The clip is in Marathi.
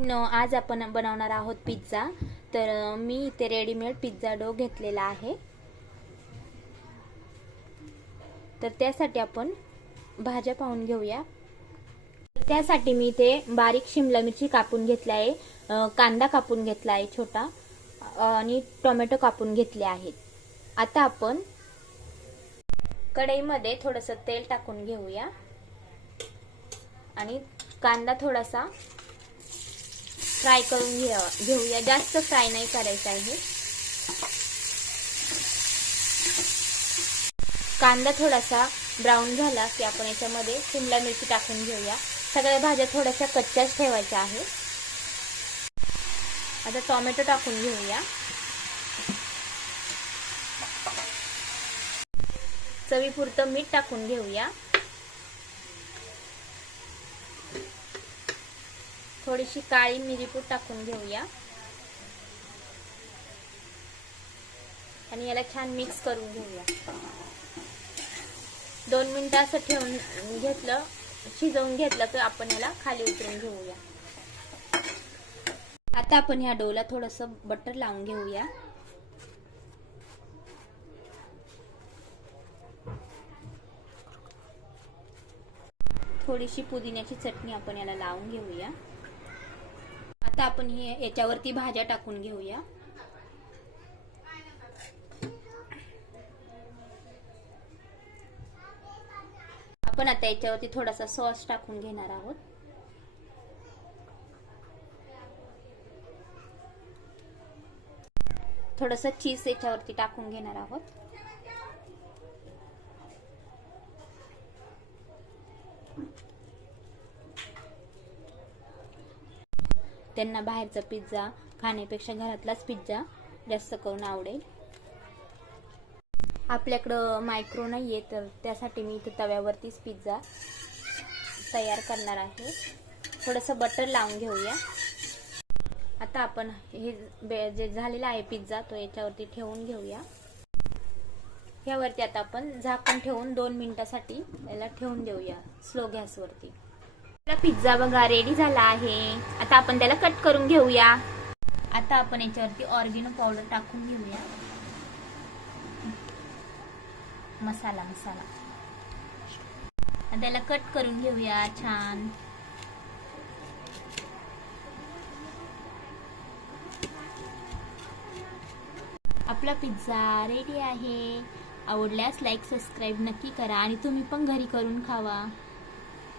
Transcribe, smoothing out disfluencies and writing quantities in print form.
मैत्रिणींनो, आज आपण बनवणार आहोत पिझ्झा। तर मी इथे रेडीमेड पिझ्झा डो घेतलेला आहे। तर त्यासाठी आपण भाज्या पाहून घेऊया। त्यासाठी मी इथे बारीक शिमला मिरची कापून घेतली आहे, कांदा कापून घेतला आहे छोटा, आणि टोमॅटो कापून घेतले आहेत। आता आपण कढईमध्ये थोडंसं तेल टाकून घेऊया आणि कांदा थोडासा फ्राय करून घेऊया। जास्त फ्राय नाही करायचा आहे। कांदा थोडासा ब्राऊन झाला की आपण याच्यामध्ये शिमला मिरची टाकून घेऊया। सगळ्या भाज्या थोड्याशा कच्च्याच ठेवायच्या आहेत। आता टोमॅटो टाकून घेऊया। चवीपुरतं मीठ टाकून घेऊया। थोडीशी काळी मिरीपूड टाकून घेऊया आणि याला छान मिक्स करून घेऊया। 2 मिनिटं असं ठेवून घेतलं, शिजवून घेतलं तर आपण याला खाली उतरून घेऊया। आता आपण ह्या डोला थोडंसं बटर लावून घेऊया। थोडीशी पुदिन्याची चटणी आपण याला लावून घेऊया। आता आपण याच्यावरती भाज्या टाकून घेऊया। आपण आता याच्यावरती थोडासा सॉस टाकून घेणार आहोत। थोडंसं चीज याच्यावरती टाकून घेणार आहोत। त्यांना बाहेरचा पिझ्झा खाण्यापेक्षा घरातलाच पिझ्झा जास्त करून आवडेल। आपल्याकडं मायक्रो नाहीये, तर त्यासाठी मी इथे तव्यावरतीच पिझ्झा तयार करणार आहे। थोडंसं बटर लावून घेऊया। आता आपण हे जे झालेला आहे पिझ्झा तो याच्यावरती ठेवून घेऊया। यावरती आता आपण झाकण ठेवून 2 मिनिटांसाठी याला ठेवून देऊया स्लो गॅसवरती। आपला पिझ्झा बघा रेडी झाला आहे। आता आपण त्याला कट करून घेऊया। आता आपण याच्यावरती ऑर्गेनो पावडर टाकून घेऊया। मसाला त्याला कट करून घेऊया छान। आपला पिझ्झा रेडी आहे। आवडल्यास लाईक सबस्क्राईब नक्की करा आणि तुम्ही पण घरी करून खावा।